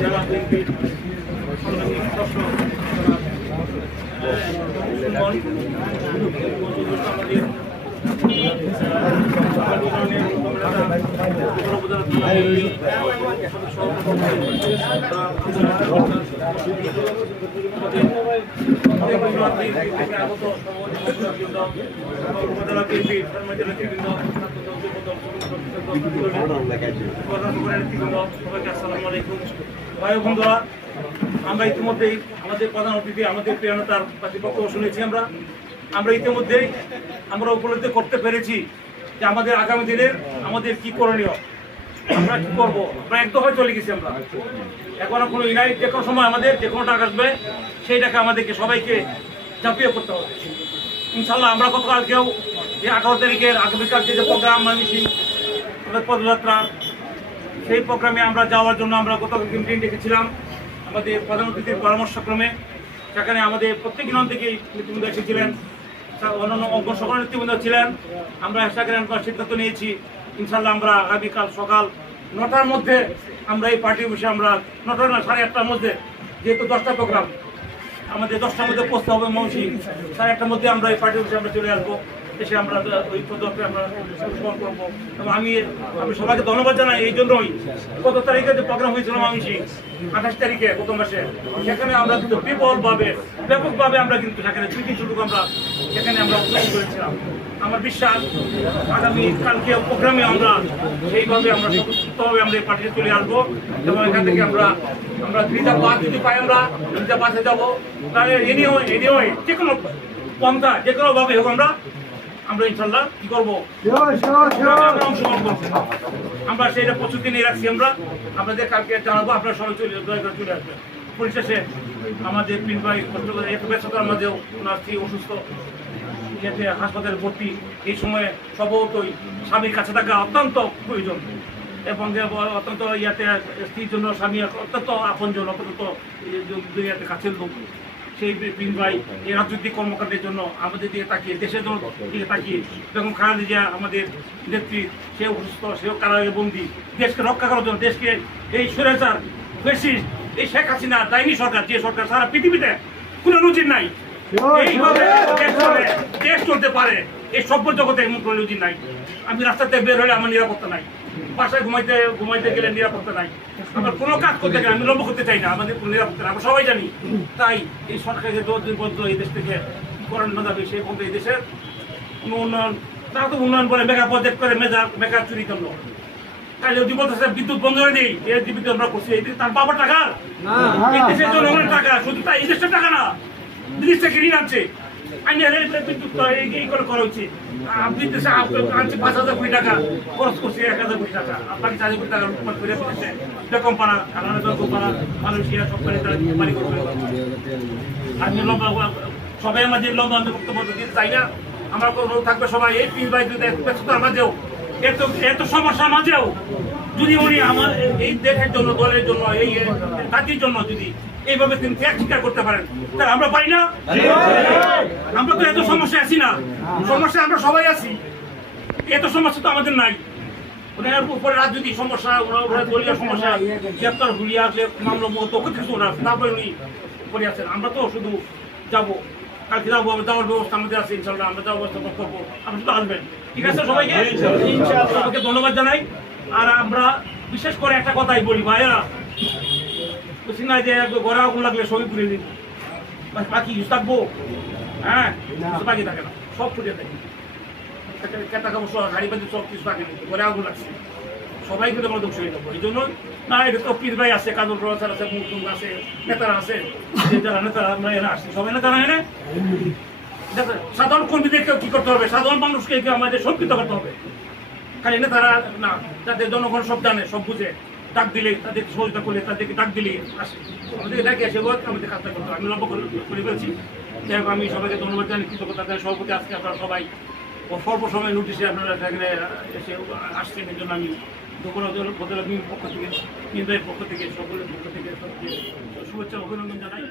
জেলা বিএনপি ভাই বন্ধুরা, আমরা ইতিমধ্যেই আমাদের প্রধান অতিথি আমাদের প্রিয়তার বক্তব্য শুনেছি। আমরা ইতিমধ্যেই আমরা উপলব্ধি করতে পেরেছি যে আমাদের আগামী দিনের আমাদের কি করণীয়, আমরা কি করবো। আমরা একদম হয়ে চলে গেছি। আমরা এখনো কোনো নাই, যে কোনো সময় আমাদের যে কোনো টাকা আসবে সেই টাকা আমাদেরকে সবাইকে ঝাঁপিয়ে করতে হবে ইনশাল্লাহ। আমরা গতকালকেও যে 18 তারিখের আগামীকালকে যে প্রোগ্রাম মানসিক পদযাত্রা, সেই প্রোগ্রামে আমরা যাওয়ার জন্য আমরা গতকাল মিটিং ডেকেছিলাম আমাদের প্রধান অতিথির পরামর্শক্রমে। সেখানে আমাদের প্রত্যেক দিন থেকেই নেতৃবৃন্দ এসেছিলেন, অন্যান্য অঙ্গ সকল নেতৃবৃন্দ ছিলেন। আমরা সেখানে সিদ্ধান্ত নিয়েছি ইনশাল্লাহ আমরা আগামীকাল সকাল 9টার মধ্যে আমরা এই পার্টি অফিসে আমরা 9টা না 8:30টার মধ্যে, যেহেতু 10টা প্রোগ্রাম আমাদের 10টার মধ্যে পৌঁছতে হবে মৌসি, 8:30টার মধ্যে আমরা এই পার্টি অফিসে আমরা চলে আসবো, এসে আমরা ওই পদক্ষেপে আমরা গ্রহণ করবো। এবং আমি সবাইকে ধন্যবাদ জানাই এই জন্যই, কত তারিখে যে প্রোগ্রাম হয়েছিল মাংসি 28 তারিখে গত মাসে, সেখানে আমরা কিন্তু বিপুলভাবে ব্যাপকভাবে আমরা কিন্তু সেখানে 2-3 সুযোগ আমরা সেখানে আমরা উদ্যোগ করেছিলাম। আমার বিশ্বাস আগামী কালকে প্রোগ্রামে আমরা সেইভাবে আমরা সুস্থভাবে আমরা এই পার্টিতে চলে আসবো। এবং এখান থেকে আমরা রিজার্ভ বাস যদি পাই, আমরা রিজার্ভ বাসে যাবো। তাহলে এনিওয়ে যে কোনো পন্থা যে কোনোভাবে হোক আমরা ইনশাল্লাহ কি করবো, অংশগ্রহণ করবো। আমরা সেইটা প্রস্তুতি নিয়ে রাখছি। আপনাদের কালকে জানাবো, আপনারা সবাই চলে আসবেন। পরিশেষে আমাদের পিন ভাই একটু ব্যস্ততার মাঝেও ওনার স্ত্রী অসুস্থ, ইয়েতে হাসপাতালে ভর্তি। এই সময়ে স্বভাবতই স্বামীর কাছে থাকা অত্যন্ত প্রয়োজন, এবং অত্যন্ত ইয়াতে স্ত্রীর জন্য স্বামী অত্যন্ত আপনজন, অত্যন্ত দুনিয়াতে কাছের লোক। সেই পিন ভাই এই রাজনৈতিক কর্মকাণ্ডের জন্য আমাদের দিকে তাকিয়ে, দেশের জন্য দিকে তাকিয়ে, বেগম খালেদা জিয়া আমাদের নেত্রী, সেও অসুস্থ, সেও কারাগারে বন্দী। দেশকে রক্ষা করার জন্য, দেশকে এই স্বৈরাচার ফ্যাসিস্ট এই শেখ হাসিনা ডাইনি সরকার, যে সরকার সারা পৃথিবীতে কোনো নজির নাই, এইভাবে দেশ চলতে পারে এই সভ্য জগতে এমন কোনো নজির নাই। আমি রাস্তাতে বের হলে আমার নিরাপত্তা নাই, বাসায় ঘুমাইতে গেলে নিরাপত্তা নাই, আমরা কোনো কাজ করতে গেলে আমি লম্ব করতে চাই না, আমাদের কোনো নিরাপত্তা নাই, আমরা সবাই জানি। তাই এই সরকারকে 10 দিন পর্যন্ত এই দেশ থেকে করানো যাবে, সেই পর্যন্ত এই দেশের কোনো উন্নয়ন, তারা তো উন্নয়ন করে মেগা প্রজেক্ট করে মেগা চুরি করলো। তাই যদি বলতেছে বিদ্যুৎ বন্ধ হয়ে নেই, এই যে বিদ্যুৎ আমরা করছি, এই তার বাবার টাকা, এই দেশের জনগণের টাকা, শুধু তাই এই দেশের টাকা না, বিদেশ থেকে ঋণ আনছে। বিদ্যুৎ এই করে করা হচ্ছে। আপনি দেশে আনছে 5,000 কোটি টাকা, খরচ করছে 1,000 কোটি টাকা, বাকি 4,000 কোটি টাকা লুটপাট করে ফেলেছে। বেগম পাড়া, মালয়েশিয়া সব করে তারা বাড়ি করবে। আমি সবাই আমাদের লম্বা বক্তব্য দিতে চাই না। আমরা থাকবে সবাই এই পিন ভাই ব্যস্ততার মাঝেও, এত সমস্যার মাঝেও যদি উনি আমার এই দেশের জন্য, দলের জন্য, এই জাতির জন্য যদি এইভাবে তিনি ত্যাগ স্বীকার করতে পারেন, তাহলে আমরা পারি না। আমরা তো এত সমস্যা আছি না, সমস্যা আমরা সবাই আছি, এত সমস্যা তো আমাদের নাই। ওনার উপরে রাজনৈতিক সমস্যা, দলীয় সমস্যা, গ্রেপ্তার হুলিয়া মামলা মতো কিছু না, তারপরে উনি করে আছেন। আমরা তো শুধু যাবো, কালকে যাবো, যাওয়ার ব্যবস্থা আমাদের আছে ইনশাল্লাহ, আমরা যাওয়ার ব্যবস্থা করবো, আপনি শুধু আসবেন। ঠিক আছে, সবাইকে সবাইকে ধন্যবাদ জানাই। আর আমরা বিশেষ করে একটা কথাই বলি ভাইয়েরা, বুঝছি না যে ঘরে আগুন লাগলে সবই পুড়ে দিন, বাকি থাকবো, হ্যাঁ বাকি থাকে না, সব ফুটে থাকে, কেটা খাবো, গাড়ি বাজি সব কিছু থাকে, ঘরে আগুন লাগছে, সবাই কিন্তু আমরা দোষ হয়ে যাবো। এই জন্য না, এটা তো পিস ভাই আছে, কাজল প্রফেসর আছে, মুসলিম আছে, নেতারা আছে, যারা নেতারা আমরা এরা আসছি, সবাই নেতারা এনে সাধারণ কর্মীদেরকে কি করতে হবে, সাধারণ মানুষকে আমাদের সম্পৃক্ত করতে হবে। খালি নেতারা না, যাদের জনগণ সব জানে, সব বুঝে, ডাক দিলে তাদেরকে সহযোগিতা করলে, তাদেরকে ডাক দিলে আসে, আমাদেরকে ডাকে আসে, আমাদের কাজটা করতে হবে। আমি লম্বা করে ফেলছি। যাই হোক, আমি সবাইকে ধন্যবাদ জানি, কৃতজ্ঞতা জানি সভাপতি। আজকে আপনারা সবাই স্বল্প সময় নোটিশে আপনারা এখানে এসে আসছেন, এই জন্য আমি পক্ষ থেকে, কেন্দ্রের পক্ষ থেকে, সকলের পক্ষ থেকে শুভেচ্ছা অভিনন্দন জানাই।